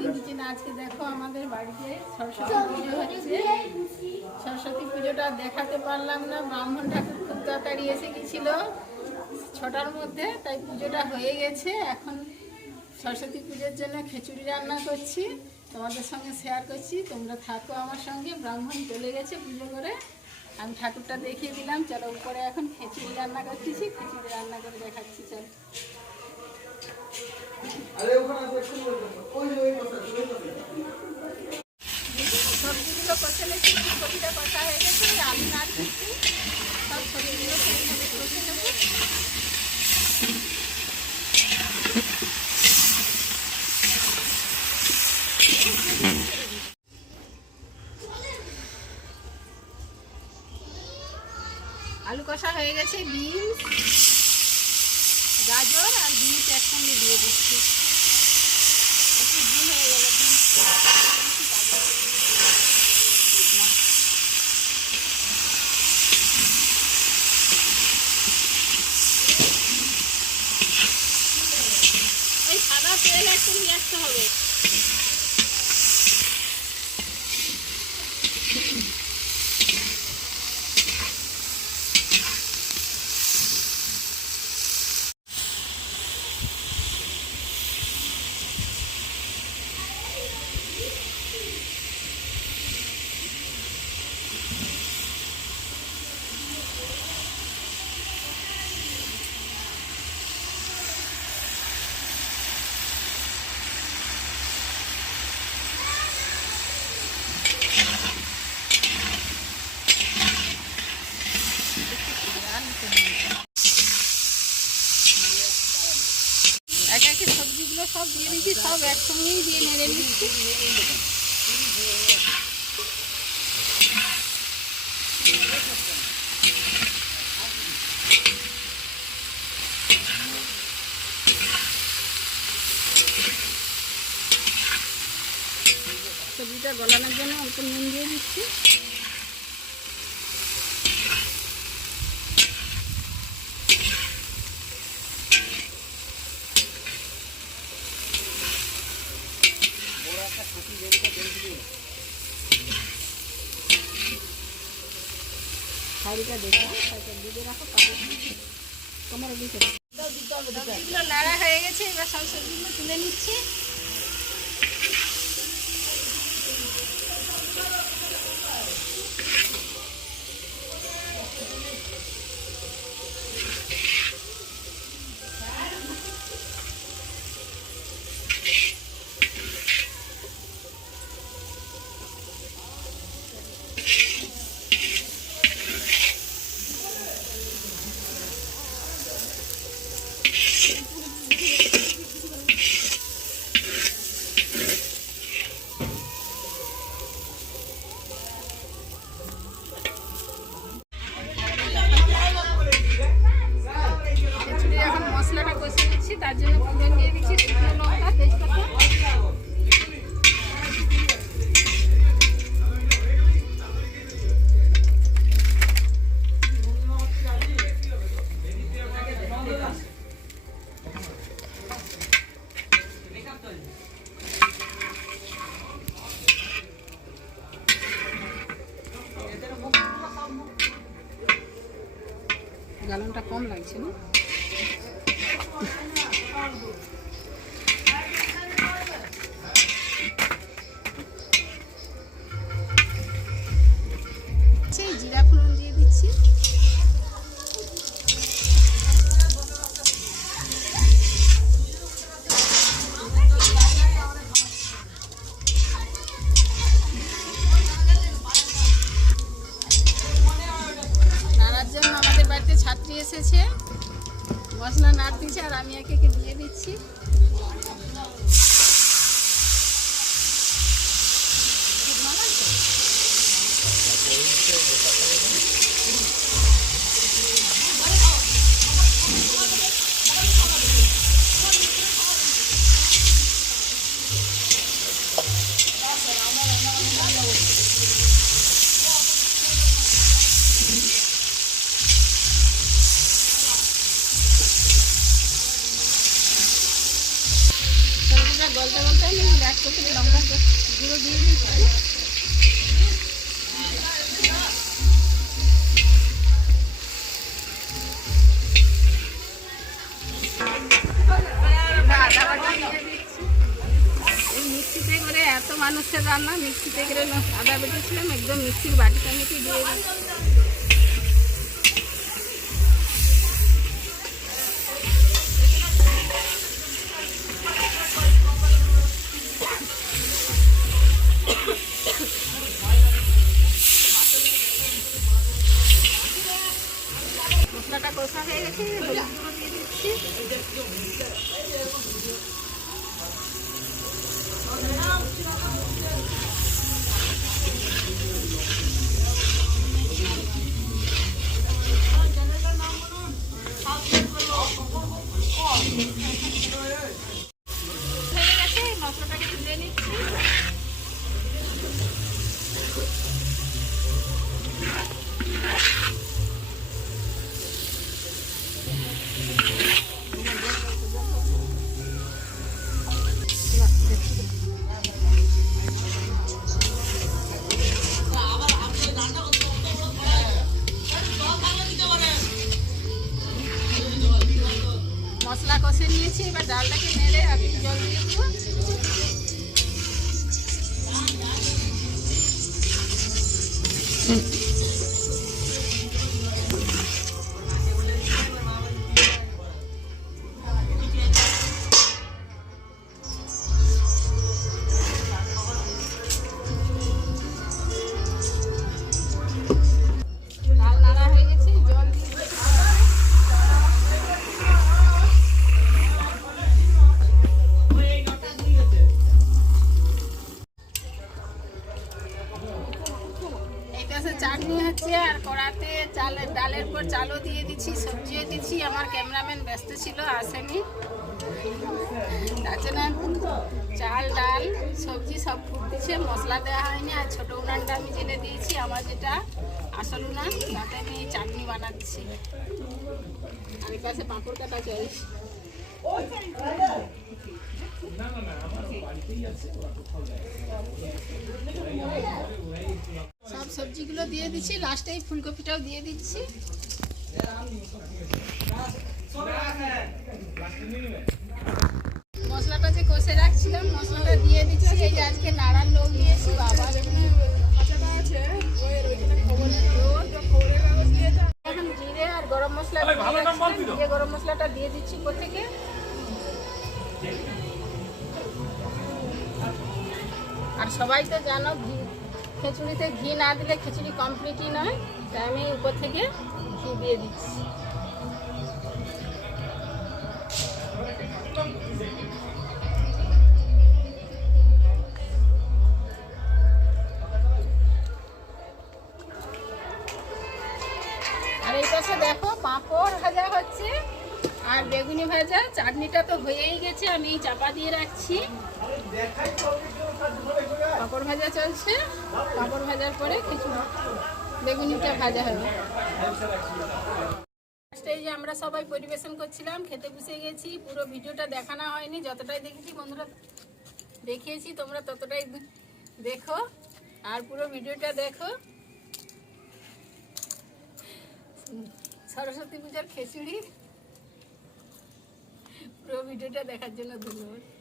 দেখিয়ে দিচ্ছি না। আজকে দেখো আমাদের বাড়িতে সরস্বতী পুজো হচ্ছে। সরস্বতী পুজোটা দেখাতে পারলাম না, ব্রাহ্মণ ঠাকুর খুব তাড়াতাড়ি এসে গেছিল 6টার মধ্যে, তাই পুজোটা হয়ে গেছে। এখন সরস্বতী পুজোর জন্য খিচুড়ি রান্না করছি, তোমাদের সঙ্গে শেয়ার করছি, তোমরা থাকো আমার সঙ্গে। ব্রাহ্মণ চলে গেছে পুজো করে, আমি ঠাকুরটা দেখিয়ে দিলাম। চলো উপরে এখন খিচুড়ি রান্না করতেছি, খিচুড়ি রান্না করে দেখাচ্ছি। চলো সবজিগুলো কষে নিচ্ছি, ফুলকপিটা কষা হয়ে গেছে, আলু না দিচ্ছি, সব সবজিগুলো সেইভাবে কষে নেব। আলু কষা হয়ে গেছে, বিনস, গাজর আর বিনস একসঙ্গে দিয়ে দিচ্ছি। একটু ভুল হয়ে গেল, বিনস এই সাদা তেল একটু নিয়ে আসতে হবে। একে একে সবজিগুলো সব দিয়ে দিচ্ছি, সব একসঙ্গেই দিয়ে নেড়ে নিচ্ছি। সবজিটা গলানোর জন্য অল্প নুন দিয়ে দিচ্ছি। শাড়িটা দেখো, দিয়ে রাখো, তোমার সবজিগুলো নাড়া হয়ে গেছে, এবার সব সবজিগুলো তুলে নিচ্ছি। মশলাটা কষে নিচ্ছি, তার জন্য ফোড়ন দিয়ে দিচ্ছি শুকনো লঙ্কা, তেজপাতা। গালনটা কম লাগছে না? জিরা ফোড়ন দিয়ে দিচ্ছি। নাড়ার জন্য আমাদের বাড়িতে ছাত্রী এসেছে, মশলা নাড়তেছে আর আমি একে একে দিয়ে দিচ্ছি। এক চোখে লঙ্কা গুঁড়ো দিয়ে দিচ্ছি। আদা বাটা দিয়ে দিচ্ছি। এই মিক্সিতে করে এত মানুষের রান্না মিক্সিতে করে আদা বেটেছিলাম, একদম মিক্সির বাটিটা মেখে দিয়ে দিচ্ছি। মশলাটা কষা হয়ে গেছে, হলুদ গুঁড়ো দিয়ে দিচ্ছি। হয়ে গেছে, মশলাটাকে তুলে নিচ্ছি। মশলা কষে নিয়েছি, এবার ডালটাকে নেড়ে আর একটু জল দিয়ে দেবো। ডাল নাড়া হয়ে গেছে, জল দিয়ে দিচ্ছি। চাটনি হচ্ছে আর কড়াতে ডালের পর চালও দিয়ে দিচ্ছি, সবজিও দিচ্ছি। আমার ক্যামেরাম্যান ব্যস্ত ছিল, আসেনি, তার জন্য চাল ডাল সবজি সব ফুটতেছে, মশলা দেওয়া হয়নি। আর ছোটো উনানটা আমি জেলে দিয়েছি, আমার যেটা আসল উনান, তাতে আমি চাটনি বানাচ্ছি। আর এই পাশে পাঁপড় কাটা চলছে। সব সবজিগুলো দিয়ে দিচ্ছি, লাস্টে এই ফুলকপিটাও দিয়ে দিচ্ছি। মশলাটা যে কষে রাখছিলাম, মশলাটা দিয়ে দিচ্ছি। এই যে আজকে নাড়ার লোক নিয়েছি, বাবা এখন জিরে আর গরম মশলা দিয়ে গরম মশলাটা দিয়ে দিচ্ছি উপর থেকে। আর সবাই তো জানো খিচুড়িতে ঘি না দিলে খিচুড়ি কমপ্লিটই নয়, তাই আমি উপর থেকে ঘি দিয়ে দিচ্ছি। আর এই পাশে দেখো পাঁপড় ভাজা হচ্ছে আর বেগুনি ভাজা। চাটনিটা তো হয়েই গেছে, আমি চাপা দিয়ে রাখছি। পাঁপড় ভাজা চলছে, পাঁপড় ভাজার পরে খিচুড়ি বেগুনিটা ভাজা হবে। এই যে আমরা সবাই পরিবেশন করছিলাম, খেতে বসে গেছি। পুরো ভিডিওটা দেখানো হয়নি, যতটাই দেখেছি বন্ধুরা দেখিয়েছি, তোমরা ততটাই দেখো আর পুরো ভিডিওটা দেখো। সরস্বতী পূজার খিচুড়ি পুরো ভিডিওটা দেখার জন্য ধন্যবাদ।